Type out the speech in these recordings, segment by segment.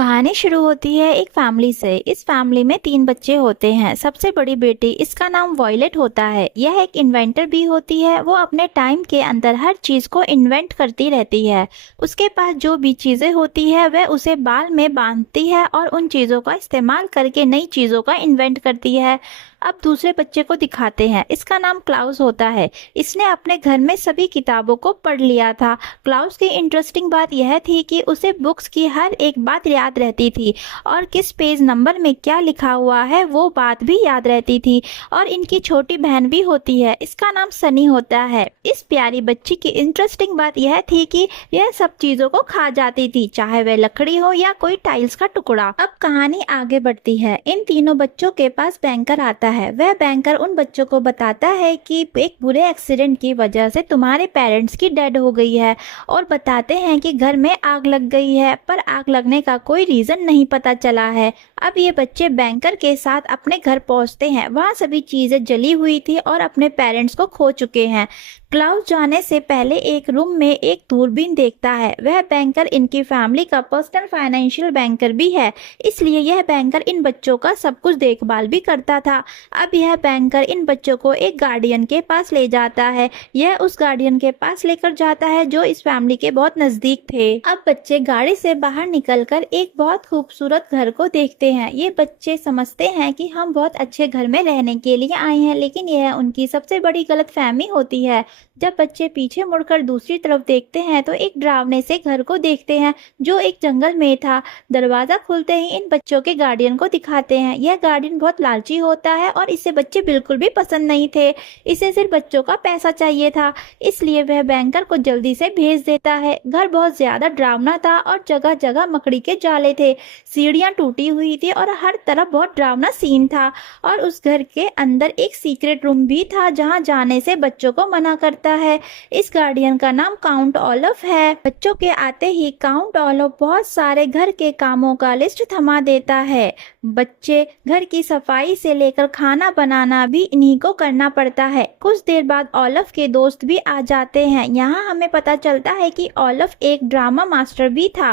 कहानी शुरू होती है एक फैमिली से। इस फैमिली में 3 बच्चे होते हैं। सबसे बड़ी बेटी, इसका नाम वॉयलेट होता है। यह एक इन्वेंटर भी होती है। वो अपने टाइम के अंदर हर चीज को इन्वेंट करती रहती है। उसके पास जो भी चीजें होती है वह उसे बाल में बांधती है और उन चीजों का इस्तेमाल करके नई चीजों का इन्वेंट करती है। अब दूसरे बच्चे को दिखाते हैं। इसका नाम क्लाउस होता है। इसने अपने घर में सभी किताबों को पढ़ लिया था। क्लाउस की इंटरेस्टिंग बात यह थी कि उसे बुक्स की हर एक बात याद रहती थी और किस पेज नंबर में क्या लिखा हुआ है वो बात भी याद रहती थी। और इनकी छोटी बहन भी होती है। इसका नाम सनी होता है। इस प्यारी बच्ची की इंटरेस्टिंग बात यह थी कि यह सब चीजों को खा जाती थी, चाहे वह लकड़ी हो या कोई टाइल्स का टुकड़ा। अब कहानी आगे बढ़ती है। इन तीनों बच्चों के पास बैंकर आता है। वह बैंकर उन बच्चों को बताता है कि एक बुरे एक्सीडेंट की वजह से तुम्हारे पेरेंट्स की डेथ हो गई है और बताते हैं कि घर में आग लग गई है, पर आग लगने का कोई रीजन नहीं पता चला है। अब ये बच्चे बैंकर के साथ अपने घर पहुंचते हैं। वहाँ सभी चीजें जली हुई थी और अपने पेरेंट्स को खो चुके हैं। क्लाउस जाने से पहले एक रूम में एक दूरबीन देखता है। वह बैंकर इनकी फैमिली का पर्सनल फाइनेंशियल बैंकर भी है, इसलिए यह बैंकर इन बच्चों का सब कुछ देखभाल भी करता था। अब यह बैंकर इन बच्चों को एक गार्डियन के पास ले जाता है। यह उस गार्डियन के पास लेकर जाता है जो इस फैमिली के बहुत नजदीक थे। अब बच्चे गाड़ी से बाहर निकलकर एक बहुत खूबसूरत घर को देखते हैं। ये बच्चे समझते हैं कि हम बहुत अच्छे घर में रहने के लिए आए हैं, लेकिन यह उनकी सबसे बड़ी गलतफहमी होती है। जब बच्चे पीछे मुड़कर दूसरी तरफ देखते हैं तो एक डरावने से घर को देखते हैं जो एक जंगल में था। दरवाजा खुलते ही इन बच्चों के गार्डियन को दिखाते हैं। यह गार्डियन बहुत लालची होता है और इसे बच्चे बिल्कुल भी पसंद नहीं थे। इसे सिर्फ बच्चों का पैसा चाहिए था, इसलिए वह बैंकर को जल्दी से भेज देता है। घर बहुत ज्यादा डरावना था और जगह जगह मकड़ी के जाले थे। सीढ़ियां टूटी हुई थी और हर तरफ बहुत डरावना सीन था। और उस घर के अंदर एक सीक्रेट रूम भी था जहां जाने से बच्चों को मना करता है। इस गार्डियन का नाम काउंट ओलफ है। बच्चों के आते ही काउंट ओलफ बहुत सारे घर के कामों का लिस्ट थमा देता है। बच्चे घर की सफाई से लेकर खाना बनाना भी इन्हीं को करना पड़ता है। कुछ देर बाद ओलफ के दोस्त भी आ जाते हैं। यहाँ हमें पता चलता है कि ओलफ एक ड्रामा मास्टर भी था।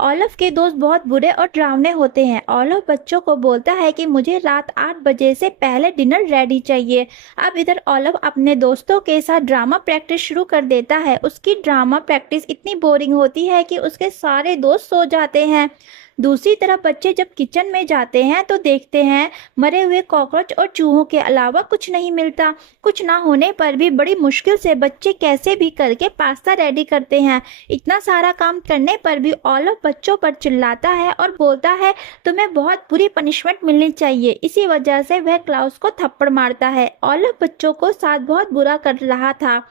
ओलफ के दोस्त बहुत बुरे और डरावने होते हैं। ओलफ बच्चों को बोलता है कि मुझे रात 8 बजे से पहले डिनर रेडी चाहिए। अब इधर ओलफ अपने दोस्तों के साथ ड्रामा प्रैक्टिस शुरू कर देता है। उसकी ड्रामा प्रैक्टिस इतनी बोरिंग होती है कि उसके सारे दोस्त सो जाते हैं। दूसरी तरफ बच्चे जब किचन में जाते हैं तो देखते हैं मरे हुए कॉकरोच और चूहों के अलावा कुछ नहीं मिलता। कुछ ना होने पर भी बड़ी मुश्किल से बच्चे कैसे भी करके पास्ता रेडी करते हैं। इतना सारा काम करने पर भी ओलफ बच्चों पर चिल्लाता है और बोलता है तुम्हें बहुत बुरी पनिशमेंट मिलनी चाहिए। इसी वजह से वह क्लाउस को थप्पड़ मारता है। ओलफ बच्चों को साथ बहुत बुरा कर रहा था।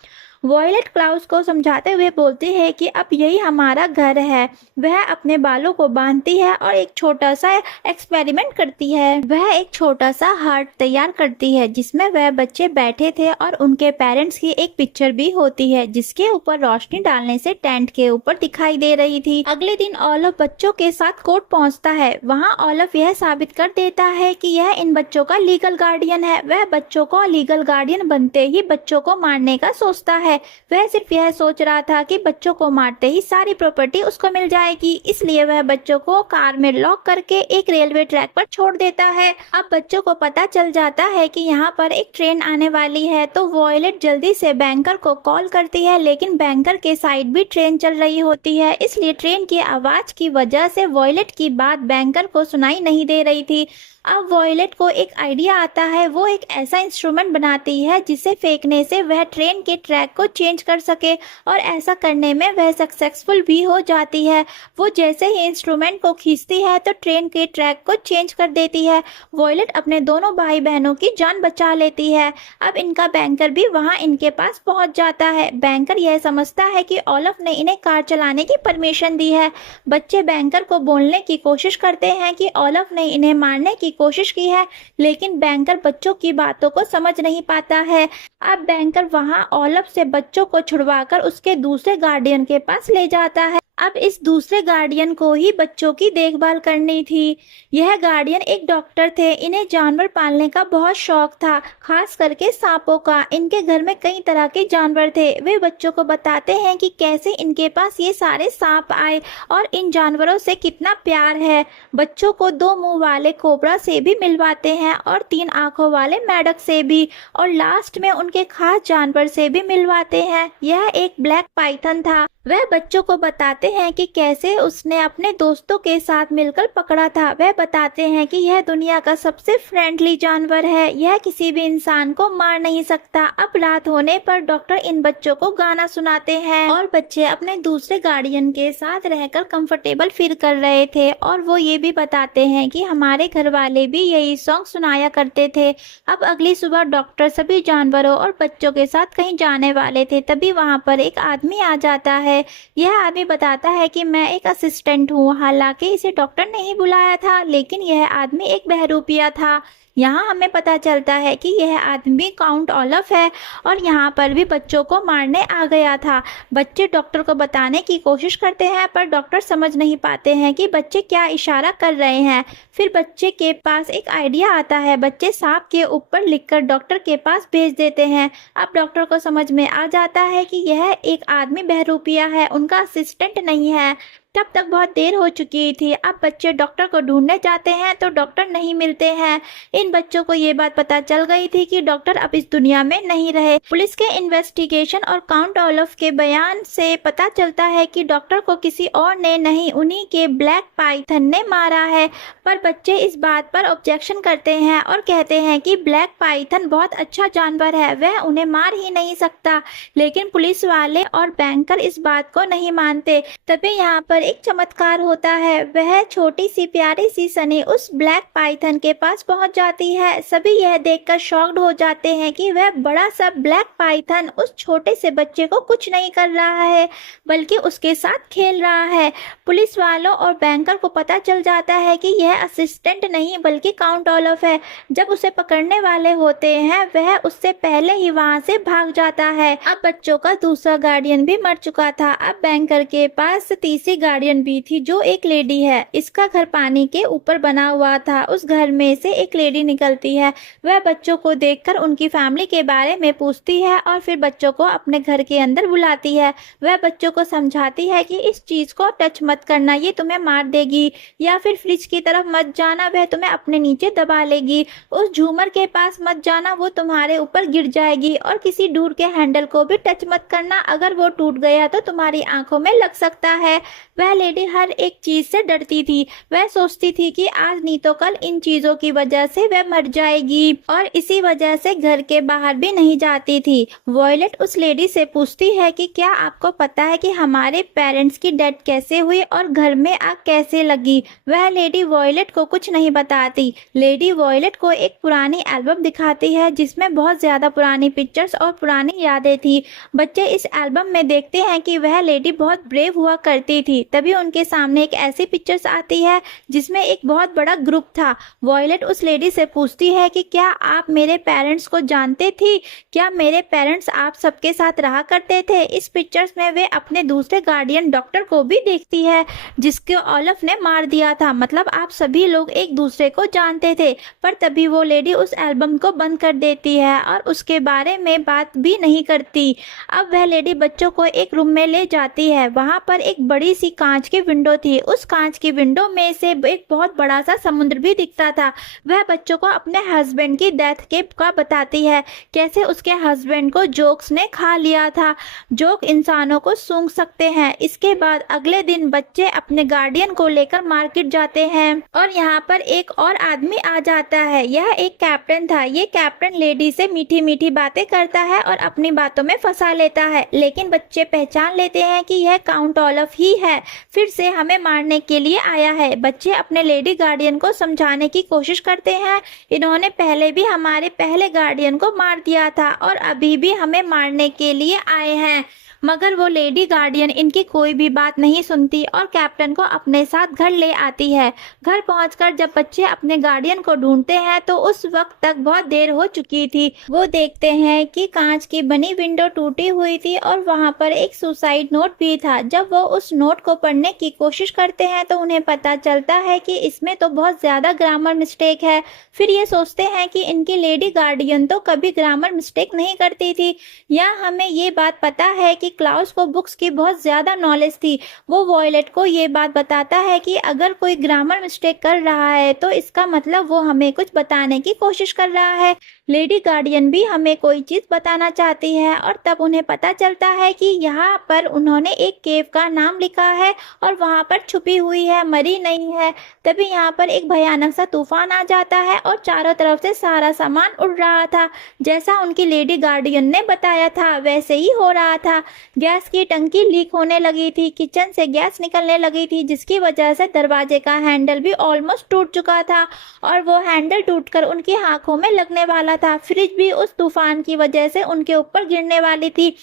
वॉयलेट क्लाउस को समझाते हुए बोलती है कि अब यही हमारा घर है। वह अपने बालों को बांधती है और एक छोटा सा एक्सपेरिमेंट करती है। वह एक छोटा सा हार्ट तैयार करती है जिसमें वह बच्चे बैठे थे और उनके पेरेंट्स की एक पिक्चर भी होती है जिसके ऊपर रोशनी डालने से टेंट के ऊपर दिखाई दे रही थी। अगले दिन ओलफ बच्चों के साथ कोर्ट पहुंचता है। वहां ओलफ यह साबित कर देता है कि यह इन बच्चों का लीगल गार्डियन है। वह बच्चों को लीगल गार्डियन बनते ही बच्चों को मारने का सोचता है। वह सिर्फ यह सोच रहा था कि बच्चों को मारते ही सारी प्रॉपर्टी उसको मिल जाएगी, इसलिए वह बच्चों को कार में लॉक करके एक रेलवे ट्रैक पर छोड़ देता है। अब बच्चों को पता चल जाता है कि यहाँ पर एक ट्रेन आने वाली है, तो वॉयलेट जल्दी से बैंकर को कॉल करती है, लेकिन बैंकर के साइड भी ट्रेन चल रही होती है, इसलिए ट्रेन की आवाज की वजह से वॉयलेट की बात बैंकर को सुनाई नहीं दे रही थी। अब वॉयलेट को एक आइडिया आता है। वो एक ऐसा इंस्ट्रूमेंट बनाती है जिसे फेंकने से वह ट्रेन के ट्रैक को चेंज कर सके और ऐसा करने में वह सक्सेसफुल भी हो जाती है। वो जैसे ही इंस्ट्रूमेंट को खींचती है तो ट्रेन के ट्रैक को चेंज कर देती है। वॉयलेट अपने दोनों भाई बहनों की जान बचा लेती है। अब इनका बैंकर भी वहाँ इनके पास पहुँच जाता है। बैंकर यह समझता है कि ओलफ ने इन्हें कार चलाने की परमिशन दी है। बच्चे बैंकर को बोलने की कोशिश करते हैं कि ओलफ ने इन्हें मारने की कोशिश की है, लेकिन बैंकर बच्चों की बातों को समझ नहीं पाता है। अब बैंकर वहां ओलफ से बच्चों को छुड़वाकर उसके दूसरे गार्डियन के पास ले जाता है। अब इस दूसरे गार्डियन को ही बच्चों की देखभाल करनी थी। यह गार्डियन एक डॉक्टर थे। इन्हें जानवर पालने का बहुत शौक था, खास करके सांपों का। इनके घर में कई तरह के जानवर थे। वे बच्चों को बताते हैं कि कैसे इनके पास ये सारे सांप आए और इन जानवरों से कितना प्यार है। बच्चों को 2 मुंह वाले कोबरा से भी मिलवाते हैं और 3 आंखों वाले मेंढक से भी, और लास्ट में उनके खास जानवर से भी मिलवाते हैं। यह एक ब्लैक पाइथन था। वह बच्चों को बताते हैं कि कैसे उसने अपने दोस्तों के साथ मिलकर पकड़ा था। वह बताते हैं कि यह दुनिया का सबसे फ्रेंडली जानवर है, यह किसी भी इंसान को मार नहीं सकता। अब रात होने पर डॉक्टर इन बच्चों को गाना सुनाते हैं और बच्चे अपने दूसरे गार्डियन के साथ रहकर कंफर्टेबल फील कर रहे थे। और वो ये भी बताते हैं कि हमारे घर वाले भी यही सॉन्ग सुनाया करते थे। अब अगली सुबह डॉक्टर सभी जानवरों और बच्चों के साथ कहीं जाने वाले थे। तभी वहाँ पर एक आदमी आ जाता है। यह आदमी बताता है कि मैं एक असिस्टेंट हूँ। हालांकि इसे डॉक्टर ने ही बुलाया था, लेकिन यह आदमी एक बहरूपिया था। यहाँ हमें पता चलता है कि यह आदमी काउंट ओलफ है और यहाँ पर भी बच्चों को मारने आ गया था। बच्चे डॉक्टर को बताने की कोशिश करते हैं, पर डॉक्टर समझ नहीं पाते हैं कि बच्चे क्या इशारा कर रहे हैं। फिर बच्चे के पास एक आइडिया आता है। बच्चे सांप के ऊपर लिखकर डॉक्टर के पास भेज देते हैं। अब डॉक्टर को समझ में आ जाता है कि यह एक आदमी बहरूपिया है, उनका असिस्टेंट नहीं है। तब तक बहुत देर हो चुकी थी। अब बच्चे डॉक्टर को ढूंढने जाते हैं तो डॉक्टर नहीं मिलते हैं। इन बच्चों को ये बात पता चल गई थी कि डॉक्टर अब इस दुनिया में नहीं रहे। पुलिस के इन्वेस्टिगेशन और काउंट ओलफ के बयान से पता चलता है कि डॉक्टर को किसी और ने नहीं, उन्हीं के ब्लैक पाइथन ने मारा है। पर बच्चे इस बात पर ऑब्जेक्शन करते हैं और कहते हैं कि ब्लैक पाइथन बहुत अच्छा जानवर है, वह उन्हें मार ही नहीं सकता। लेकिन पुलिस वाले और बैंकर इस बात को नहीं मानते। तभी यहाँ पर एक चमत्कार होता है। वह छोटी सी प्यारी सी सनी उस ब्लैक पाइथन के पास पहुंच जाती है। सभी यह देखकर शॉक्ड हो जाते हैं कि वह बड़ा सा ब्लैक पाइथन उस छोटे से बच्चे को कुछ नहीं कर रहा है, बल्कि उसके साथ खेल रहा है। पुलिस वालों और बैंकर को पता चल जाता है कि यह असिस्टेंट नहीं बल्कि काउंट ओलफ है। जब उसे पकड़ने वाले होते हैं, वह उससे पहले ही वहां से भाग जाता है। अब बच्चों का दूसरा गार्डियन भी मर चुका था। अब बैंकर के पास तीसरी गार्डियन भी थी, जो एक लेडी है। इसका घर पानी के ऊपर बना हुआ था। उस घर में से एक लेडी निकलती है। वह बच्चों को देखकर उनकी फैमिली के बारे में पूछती है और फिर बच्चों को अपने घर के अंदर बुलाती है। वह बच्चों को समझाती है कि इस चीज को टच मत करना, ये तुम्हें मार देगी, या फिर फ्रिज की तरफ मत जाना, वह तुम्हें अपने नीचे दबा लेगी। उस झूमर के पास मत जाना, वो तुम्हारे ऊपर गिर जाएगी, और किसी डोर के हैंडल को भी टच मत करना, अगर वो टूट गया तो तुम्हारी आंखों में लग सकता है। वह लेडी हर एक चीज से डरती थी। वह सोचती थी कि आज नहीं तो कल इन चीजों की वजह से वह मर जाएगी, और इसी वजह से घर के बाहर भी नहीं जाती थी। वॉयलेट उस लेडी से पूछती है कि क्या आपको पता है कि हमारे पेरेंट्स की डेथ कैसे हुई और घर में आग कैसे लगी। वह लेडी वॉयलेट को कुछ नहीं बताती। लेडी वॉयलेट को एक पुरानी एल्बम दिखाती है जिसमें बहुत ज्यादा पुरानी पिक्चर्स और पुरानी यादें थी। बच्चे इस एल्बम में देखते हैं कि वह लेडी बहुत ब्रेव हुआ करती थी। तभी उनके सामने एक ऐसी पिक्चर्स आती है जिसमें एक बहुत बड़ा ग्रुप था। वॉयलेट उस लेडी से पूछती है कि क्या आप मेरे पेरेंट्स को जानते थी, क्या मेरे पेरेंट्स आप सबके साथ रहा करते थे। इस पिक्चर्स में वे अपने दूसरे गार्डियन डॉक्टर को भी देखती है, जिसको ओलफ ने मार दिया था। मतलब आप सभी लोग एक दूसरे को जानते थे। पर तभी वो लेडी उस एल्बम को बंद कर देती है और उसके बारे में बात भी नहीं करती। अब वह लेडी बच्चों को एक रूम में ले जाती है। वहां पर एक बड़ी सी कांच की विंडो थी। उस कांच की विंडो में से एक बहुत बड़ा सा समुद्र भी दिखता था। वह बच्चों को अपने हस्बैंड की डेथ के का बताती है, कैसे उसके हस्बैंड को जोक्स ने खा लिया था। जोक इंसानों को सूंघ सकते हैं। इसके बाद अगले दिन बच्चे अपने गार्डियन को लेकर मार्केट जाते हैं और यहाँ पर एक और आदमी आ जाता है। यह एक कैप्टन था। ये कैप्टन लेडी से मीठी मीठी बातें करता है और अपनी बातों में फंसा लेता है, लेकिन बच्चे पहचान लेते हैं कि यह काउंट ओलफ ही है, फिर से हमें मारने के लिए आया है। बच्चे अपने लेडी गार्डियन को समझाने की कोशिश करते हैं, इन्होंने पहले भी हमारे पहले गार्डियन को मार दिया था और अभी भी हमें मारने के लिए आए हैं। मगर वो लेडी गार्डियन इनकी कोई भी बात नहीं सुनती और कैप्टन को अपने साथ घर ले आती है। घर पहुंचकर जब बच्चे अपने गार्डियन को ढूंढते हैं तो उस वक्त तक बहुत देर हो चुकी थी। वो देखते हैं कि कांच की बनी विंडो टूटी हुई थी और वहां पर एक सुसाइड नोट भी था। जब वो उस नोट को पढ़ने की कोशिश करते हैं तो उन्हें पता चलता है कि इसमें तो बहुत ज्यादा ग्रामर मिस्टेक है। फिर ये सोचते हैं कि इनकी लेडी गार्डियन तो कभी ग्रामर मिस्टेक नहीं करती थी। या हमें ये बात पता है कि क्लाउस को बुक्स की बहुत ज्यादा नॉलेज थी। वो वॉयलेट को ये बात बताता है कि अगर कोई ग्रामर मिस्टेक कर रहा है तो इसका मतलब वो हमें कुछ बताने की कोशिश कर रहा है। लेडी गार्डियन भी हमें कोई चीज बताना चाहती है और तब उन्हें पता चलता है कि यहाँ पर उन्होंने एक केव का नाम लिखा है और वहां पर छुपी हुई है, मरी नहीं है। तभी यहाँ पर एक भयानक सा तूफान आ जाता है और चारों तरफ से सारा सामान उड़ रहा था। जैसा उनकी लेडी गार्डियन ने बताया था वैसे ही हो रहा था। गैस की टंकी लीक होने लगी थी, किचन से गैस निकलने लगी थी, जिसकी वजह से दरवाजे का हैंडल भी ऑलमोस्ट टूट चुका था और वो हैंडल टूटकर उनकी आंखों में लगने वाला था। फ्रिज भी उस तूफान की वजह से उनके ऊपर गिरने वाली थी।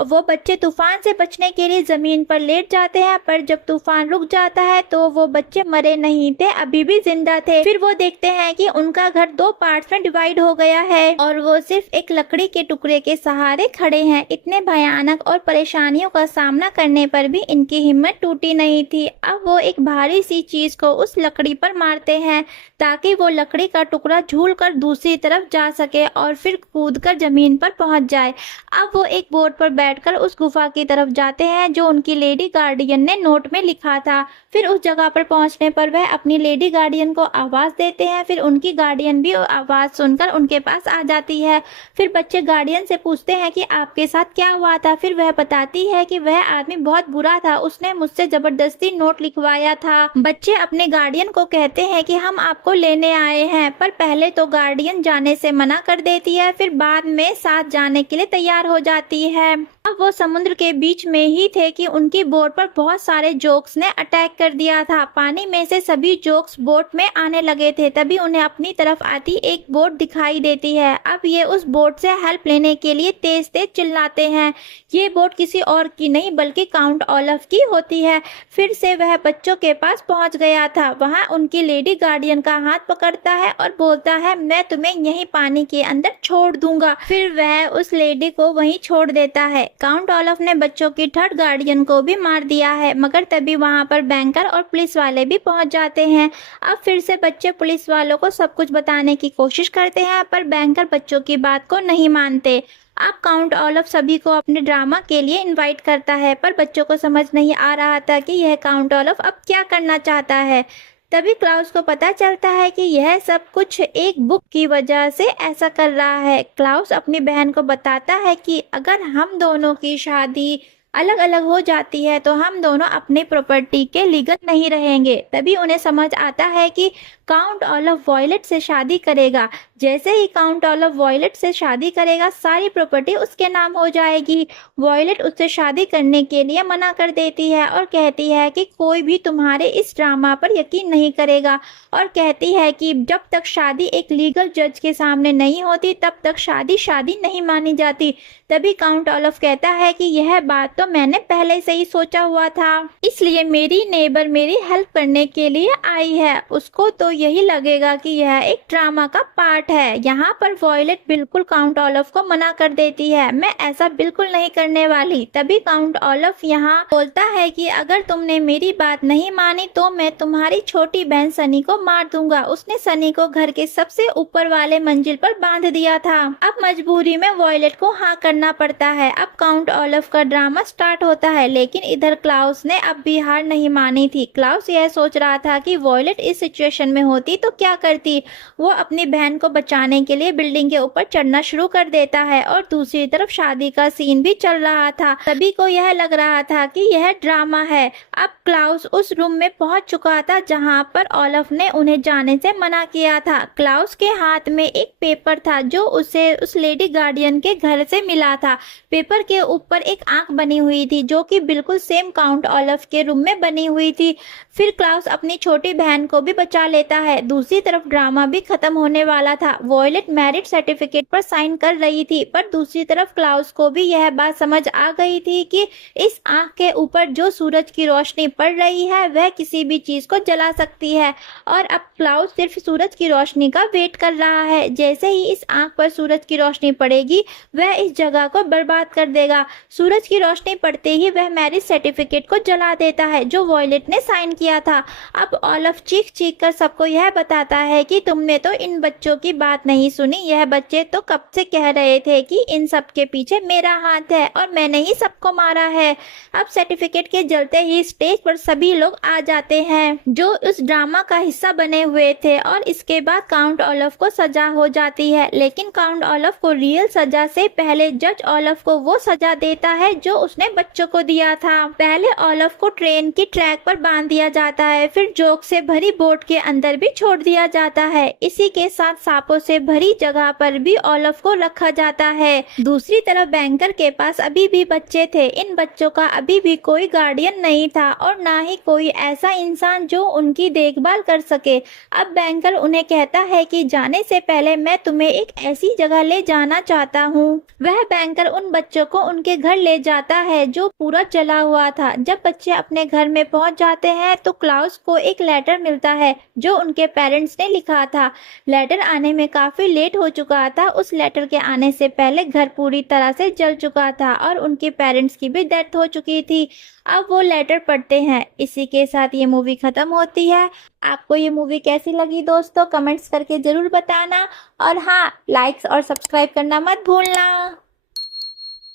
वो बच्चे तूफान से बचने के लिए जमीन पर लेट जाते हैं, पर जब तूफान रुक जाता है तो वो बच्चे मरे नहीं थे, अभी भी जिंदा थे। फिर वो देखते हैं कि उनका घर 2 पार्ट्स में डिवाइड हो गया है और वो सिर्फ एक लकड़ी के टुकड़े के सहारे खड़े हैं। इतने भयानक और परेशानियों का सामना करने पर भी इनकी हिम्मत टूटी नहीं थी। अब वो एक भारी सी चीज को उस लकड़ी पर मारते हैं ताकि वो लकड़ी का टुकड़ा झूल कर दूसरी तरफ जा सके और फिर कूद कर जमीन पर पहुंच जाए। अब वो एक बोर्ड पर बैठकर उस गुफा की तरफ जाते हैं जो उनकी लेडी गार्डियन ने नोट में लिखा था। फिर उस जगह पर पहुंचने पर वह अपनी लेडी गार्डियन को आवाज देते हैं। फिर उनकी गार्डियन भी आवाज सुनकर उनके पास आ जाती है। फिर बच्चे गार्डियन से पूछते हैं कि आपके साथ क्या हुआ था। फिर वह बताती है कि वह आदमी बहुत बुरा था, उसने मुझसे जबरदस्ती नोट लिखवाया था। बच्चे अपने गार्डियन को कहते हैं कि हम आपको लेने आए हैं, पर पहले तो गार्डियन जाने से मना कर देती है, फिर बाद में साथ जाने के लिए तैयार हो जाती है। अब वो समुद्र के बीच में ही थे कि उनकी बोट पर बहुत सारे जोक्स ने अटैक कर दिया था। पानी में से सभी जोक्स बोट में आने लगे थे। तभी उन्हें अपनी तरफ आती एक बोट दिखाई देती है। अब ये उस बोट से हेल्प लेने के लिए तेज तेज चिल्लाते हैं। ये बोट किसी और की नहीं बल्कि काउंट ओलफ की होती है। फिर से वह बच्चों के पास पहुंच गया था। वहां उनकी लेडी गार्डियन का हाथ पकड़ता है और बोलता है मैं तुम्हें यहीं पानी के अंदर छोड़ दूंगा। फिर वह उस लेडी को वहीं छोड़ देता है। काउंट ओलफ ने बच्चों की थर्ड गार्डियन को भी मार दिया है, मगर तभी वहां पर बैंकर और पुलिस वाले भी पहुंच जाते हैं। अब फिर से बच्चे पुलिस वालों को सब कुछ बताने की कोशिश करते हैं, पर बैंकर बच्चों की बात को नहीं मानते। अब काउंट ओलफ सभी को अपने ड्रामा के लिए इनवाइट करता है, पर बच्चों को समझ नहीं आ रहा था कि यह काउंट ओलफ अब क्या करना चाहता है। तभी क्लाउस को पता चलता है कि यह सब कुछ एक बुक की वजह से ऐसा कर रहा है। क्लाउस अपनी बहन को बताता है कि अगर हम दोनों की शादी अलग अलग हो जाती है तो हम दोनों अपनी प्रॉपर्टी के लीगल नहीं रहेंगे। तभी उन्हें समझ आता है कि काउंट ओलफ वॉयलेट से शादी करेगा। जैसे ही काउंट ओलफ वॉयलेट से शादी करेगा सारी प्रॉपर्टी उसके नाम हो जाएगी। वॉयलेट उससे शादी करने के लिए मना कर देती है और कहती है कि कोई भी तुम्हारे इस ड्रामा पर यकीन नहीं करेगा, और कहती है कि जब तक शादी एक लीगल जज के सामने नहीं होती तब तक शादी शादी नहीं मानी जाती। तभी काउंट ओलफ कहता है कि यह बात तो मैंने पहले से ही सोचा हुआ था, इसलिए मेरी नेबर मेरी हेल्प करने के लिए आई है। उसको तो यही लगेगा कि यह एक ड्रामा का पार्ट है। यहाँ पर वॉयलेट बिल्कुल काउंट ओलफ को मना कर देती है, मैं ऐसा बिल्कुल नहीं करने वाली। तभी काउंट ओलफ यहाँ बोलता है कि अगर तुमने मेरी बात नहीं मानी तो मैं तुम्हारी छोटी बहन सनी को मार दूंगा। उसने सनी को घर के सबसे ऊपर वाले मंजिल पर बांध दिया था। अब मजबूरी में वॉयलेट को हाँ करना पड़ता है। अब काउंट ओलफ का ड्रामा स्टार्ट होता है, लेकिन इधर क्लाउस ने अब भी हार नहीं मानी थी। क्लाउस यह सोच रहा था कि वॉयलेट इस सिचुएशन में होती तो क्या करती। वो अपनी बहन को बचाने के लिए बिल्डिंग के ऊपर चढ़ना शुरू कर देता है और दूसरी तरफ शादी का सीन भी चल रहा था। सभी को यह लग रहा था कि यह ड्रामा है। अब क्लाउस उस रूम में पहुंच चुका था जहां पर ओलफ ने उन्हें जाने से मना किया था। क्लाउस के हाथ में एक पेपर था जो उसे उस लेडी गार्डियन के घर से मिला था। पेपर के ऊपर एक आंख बनी हुई थी जो कि बिल्कुल सेम काउंट ओलफ के रूम में बनी हुई थी। फिर क्लाउस अपनी छोटी बहन को भी बचा लेता है। दूसरी तरफ ड्रामा भी खत्म होने वाला था। था। वॉयलेट मैरिज सर्टिफिकेट पर साइन कर रही थी, पर दूसरी तरफ क्लाउस को भी यह बात समझ आ गई थी कि इस आंख के ऊपर जो सूरज की रोशनी पड़ रही है वह किसी भी चीज को जला सकती है, और अब क्लाउस सिर्फ सूरज की रोशनी का वेट कर रहा है। जैसे ही इस आंख पर सूरज की रोशनी पड़ेगी वह इस जगह को बर्बाद कर देगा। सूरज की रोशनी पड़ते ही वह मैरिज सर्टिफिकेट को जला देता है जो वॉयलेट ने साइन किया था। अब ओलफ चीख चीख कर सबको यह बताता है कि तुमने तो इन बच्चों की बात नहीं सुनी। यह बच्चे तो कब से कह रहे थे कि इन सब के पीछे मेरा हाथ है और मैंने ही सबको मारा है। अब सर्टिफिकेट के जलते ही स्टेज पर सभी लोग आ जाते हैं जो उस ड्रामा का हिस्सा बने हुए थे, और इसके बाद काउंट ओलफ को सजा हो जाती है। लेकिन काउंट ओलफ को रियल सजा से पहले जज ओलफ को वो सजा देता है जो उसने बच्चों को दिया था। पहले ओलफ को ट्रेन की ट्रैक पर बांध दिया जाता है, फिर जोक से भरी बोट के अंदर भी छोड़ दिया जाता है। इसी के साथ सांपों से भरी जगह पर भी ओलफ को रखा जाता है। दूसरी तरफ बैंकर के पास अभी भी बच्चे थे। इन बच्चों का अभी भी कोई गार्डियन नहीं था और ना ही कोई ऐसा इंसान जो उनकी देखभाल कर सके। अब बैंकर उन्हें कहता है कि जाने से पहले मैं तुम्हें एक ऐसी जगह ले जाना चाहता हूँ। वह बैंकर उन बच्चों को उनके घर ले जाता है जो पूरा जला हुआ था। जब बच्चे अपने घर में पहुंच जाते हैं तो क्लाउस को एक लेटर मिलता है जो उनके पेरेंट्स ने लिखा था। लेटर आने में काफी लेट हो चुका था। उस लेटर के आने से पहले घर पूरी तरह से जल चुका था और उनके पेरेंट्स की भी डेथ हो चुकी थी। अब वो लेटर पढ़ते हैं। इसी के साथ ये मूवी खत्म होती है। आपको ये मूवी कैसी लगी दोस्तों, कमेंट्स करके जरूर बताना, और हाँ, लाइक्स और सब्सक्राइब करना मत भूलना।